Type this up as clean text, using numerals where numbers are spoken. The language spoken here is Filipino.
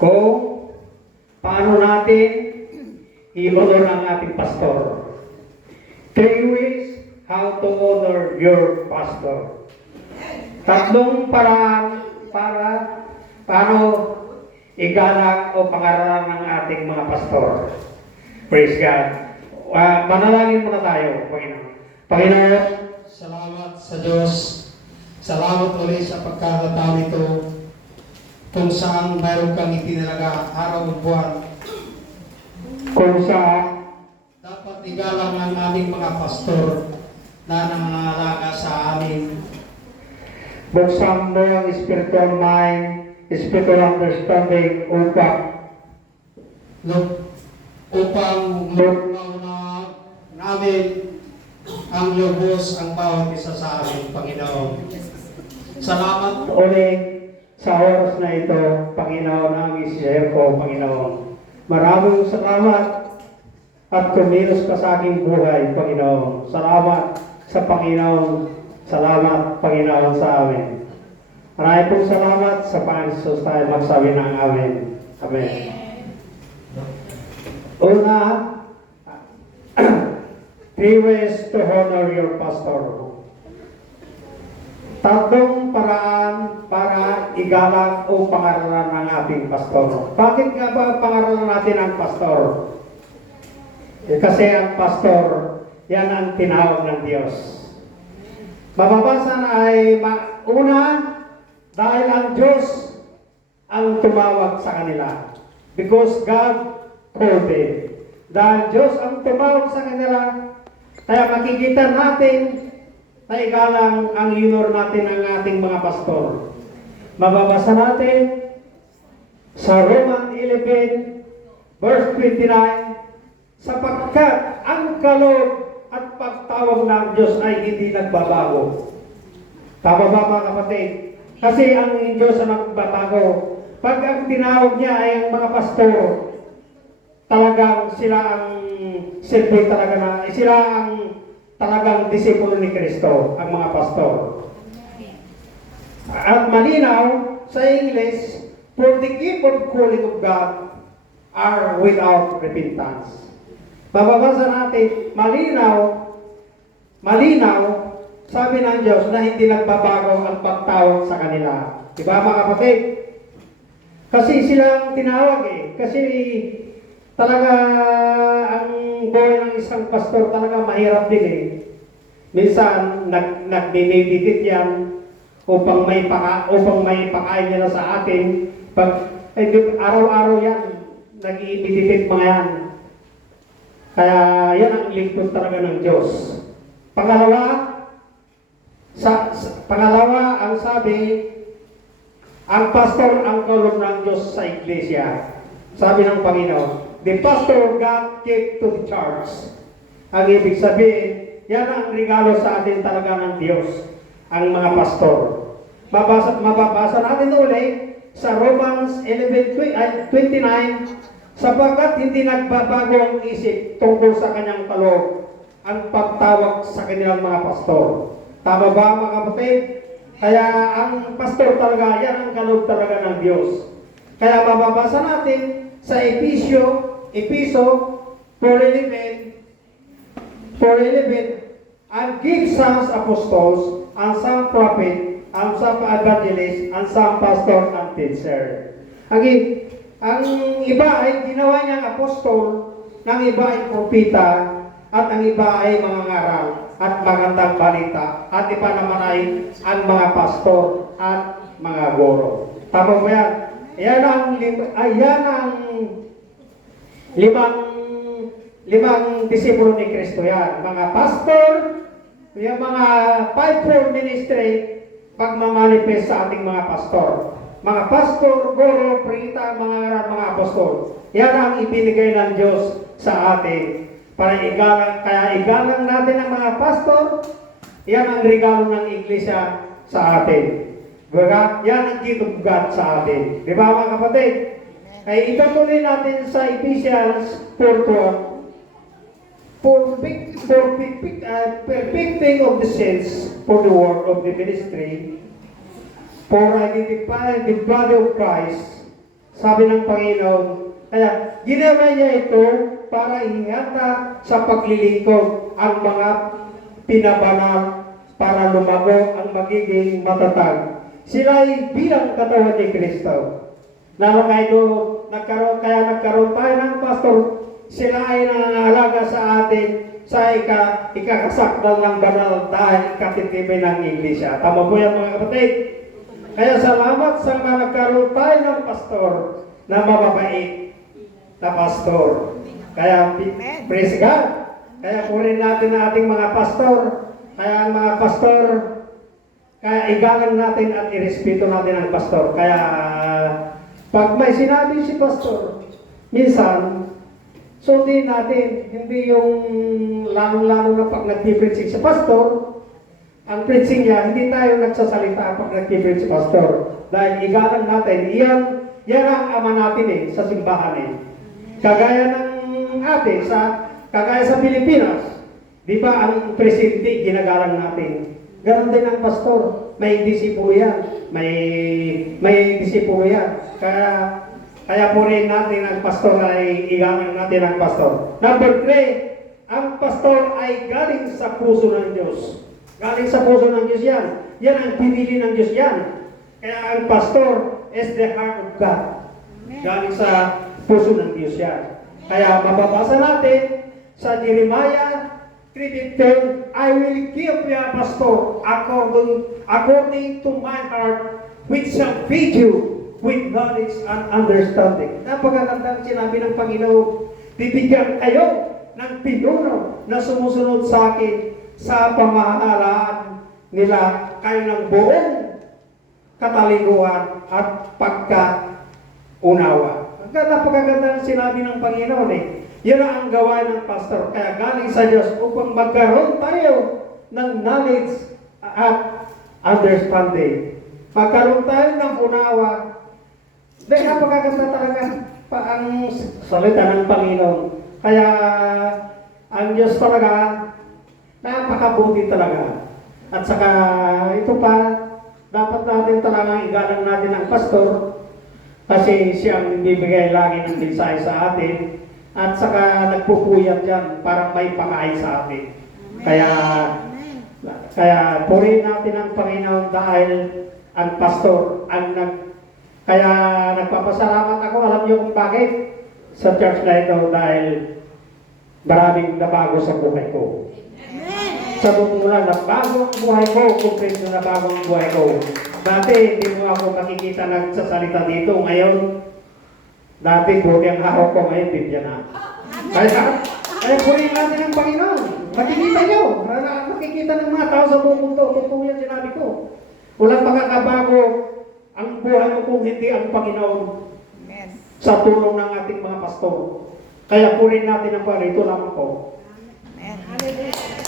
kung paano natin i-honor ang ating pastor. 3 ways how to honor your pastor. Tatlong paraan para paano igalang o pangaralan ng ating mga pastor. Praise God. Manalangin muna tayo, Panginoon. Panginoon, Salamat sa Diyos. Salamat ulit sa pagkakataon ito kung saan mayroon kang itinalaga araw at buwan. kung saan Dapat igalang ang aming mga pastor na nangangalaga sa amin. buksan mo ang spiritual mind, spiritual understanding Upang mauna namin ang lubos ang bawat isa sa amin, Panginoon. Salamat ulit sa oras na ito, Panginoon, ang isishare ko, Panginoon. Maraming salamat at kumilos ka sa aking buhay, Panginoon. Salamat sa Panginoon. Salamat, Panginoon, sa amin. Maraming pong salamat sa Panginoon Jesus tayo magsabi ng amin. Amen. Una, 3 ways to honor your pastor. Tatlong paraan para igalang o pangaralan ng ating pastor. Bakit nga ba pangaralan natin ang pastor? Kasi ang pastor, yan ang tinawag ng Diyos. Mababasa na ay una, dahil ang Diyos ang tumawag sa kanila. Because God called them. Dahil Diyos ang tumawag sa kanila, kaya makikita natin na igalang ang honor natin ang ating mga pastor. Mababasa natin sa Roman 11, verse 29, sapagkat ang kaloob at pagtawag ng Diyos ay hindi nagbabago. Tama ba mga kapatid? Kasi ang Diyos ang nagbabago. Pag ang tinawag niya ay ang mga pastor, talagang sila ang silbi talaga na, sila ang talagang disipulo ni Kristo, ang mga pastor. At malinaw sa English, for the gift of calling of God are without repentance. Bababasa natin, malinaw, sabi ng Diyos na hindi nagbabago ang pagtawag sa kanila. Diba mga kapatid? Kasi sila ang tinawag Kasi talaga ang buhay ng isang pastor talaga mahirap din Minsan nagme-meditate yan upang may pakain nila sa atin. Araw-araw yan nag-i-meditate mga yan. Kaya yan ang lingkod talaga ng Diyos. Pangalawa, ang sabi, ang pastor ang kaloob ng Diyos sa iglesia. Sabi ng Panginoon, the pastor God gave to the church. Ang ibig sabihin, yan ang regalo sa atin talaga ng Diyos, ang mga pastor. Mababasa natin ulit sa Romans 11:29, sapagkat hindi nagbabago ang isip tungkol sa kanyang kaloob ang pagtawag sa kanilang mga pastor. Tama ba mga kapatid? Kaya ang pastor talaga, yan ang kaloob talaga ng Diyos. Kaya mababasa natin sa Episo 4:11, and give some apostles, and some prophet, and some evangelists, and some pastor and teacher. Ang iba ay ginawa niyang apostol, ng iba ay propita, at ang iba ay mga ngaral, at magandang balita, at iba naman ay ang mga pastor at mga guro. Tama ba yan? Yan ang limang disipulo ni Kristo yan. Mga pastor, yung mga fivefold ministry, pagmamanifest sa ating mga pastor. Mga pastor, guro, prita, mga apostol. Yan ang ibinigay ng Diyos sa atin. Kaya igalang natin ang mga pastor, yan ang regalo ng iglesia sa atin. Yan ang gift of God sa atin. Di ba mga kapatid? Kaya itutuloy natin sa Ephesians 4:12. Perfecting of the saints for the work of the ministry, for identifying the body of Christ, sabi ng Panginoon. Kaya ginawa niya ito para ihanda sa paglilingkod ang mga pinabanal para lumago ang magiging matatag. Sila ay bilang katawan ni Kristo. Kaya nagkaroon tayo ng pastor, sila ay nangangalaga sa atin sa ikakasakdal ng banal dahil ikatitibay ng Iglesia. Tama po yan mga kapatid? Kaya salamat sa mga nagkaroon tayo ng pastor na mababait na pastor. Kaya praise God. Kaya purin natin ang ating mga pastor. Kaya ang mga pastor, kaya igalan natin at irespeto natin ang pastor. Kaya pag may sinabi si pastor, minsan, sundin natin, hindi yung lalong-lalo na pag nag-preaching si pastor, ang preaching niya, hindi tayo nagsasalita pag nag-preach si pastor. Dahil igalan natin, yan ang ama natin sa simbahan Kagaya ng atin, kagaya sa Pilipinas, di ba ang presidente ginagalang natin? Ganon din ang pastor. May disipulo yan. May disipulo yan. Kaya purin natin ang pastor ay igalang natin ang pastor. Number 3, ang pastor ay galing sa puso ng Diyos. Galing sa puso ng Diyos yan. Yan ang pinili ng Diyos yan. Kaya ang pastor is the heart of God. Galing sa puso ng Diyos yan. Kaya mababasa natin sa Jeremiah 3:10, I will give you a pastor according to my heart, which shall feed you with knowledge and understanding. Napakagandang sinabi ng Panginoon, bibigyan kayo ng pinuno na sumusunod sa akin sa pamahalaan nila kayo ng buong kataliguan at pagkaunawa. Napakagandang sinabi ng Panginoon Yan ang gawain ng pastor. Kaya galing sa Diyos upang magkaroon tayo ng knowledge at understanding. Magkaroon tayo ng unawa. Dahil napakaganda talaga ang salita ng Panginoon. Kaya ang Diyos talaga, napakabuti talaga. At saka ito pa, dapat natin talagang igalang natin ang pastor kasi siyang bibigay lagi ng mensahe sa atin. At saka nagpupuyat yan para may pakain sa atin. Kaya purihin natin ang Panginoon dahil ang pastor kaya nagpapasalamat ako. Alam niyo kung bakit sa church na ito dahil maraming nabago sa buhay ko. Sa totoo lang, nabago ang buhay ko, kumpleto na bago ang buhay ko. Dati hindi mo ako makikita nagsasalita dito. Ngayon, dati buti ang hawak ko, ngayon bibigyan na. Kaya purihin natin ang Panginoon. Makikita nyo. Makikita ng mga tao sa buong mundo. Totoo yan sinabi ko. Walang makakabago ang buhay mo kung hindi ang Panginoon. Amen. Sa tulong ng ating mga pastor. Kaya purihin natin ang Panginoon. Ito lamang po. Amen.